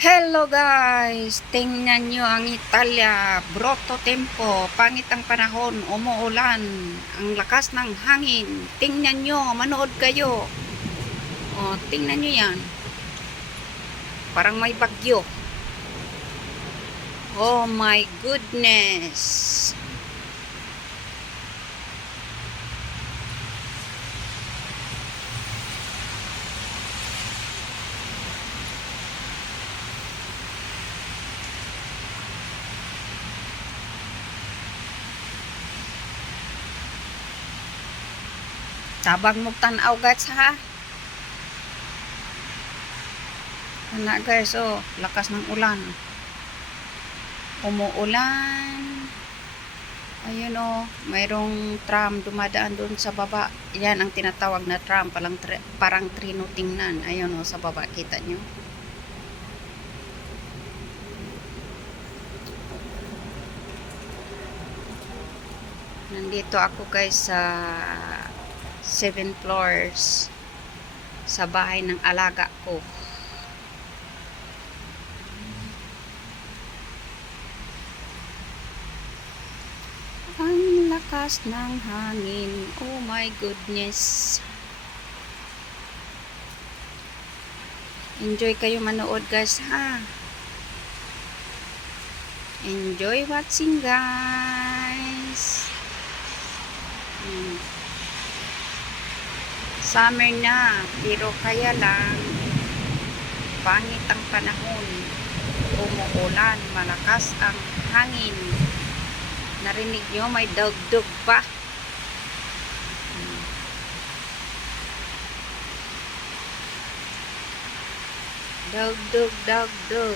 Hello guys! Tingnan nyo ang Italia. Brutto tempo. Pangit ang panahon. Umuulan. Ang lakas ng hangin. Tingnan nyo. Manood kayo. O, tingnan nyo yan. Parang may bagyo. Oh my goodness! Tabang mo tanaw guys ha. Ana guys, oh, lakas ng ulan. Umuulan. Ayun oh, mayroong tram dumadaan doon sa baba. Yan ang tinatawag na tram, parang trino tingnan. Ayun oh, sa baba, kita nyo. Nandito ako guys sa 7 floors sa bahay ng alaga ko. Ang lakas ng hangin. Oh my goodness. Enjoy kayo manood guys ha. Enjoy watching guys. Summer na, pero kaya lang pangit ang panahon. Umuulan, malakas ang hangin. Narinig nyo, may dugdug pa. Dugdug, dugdug.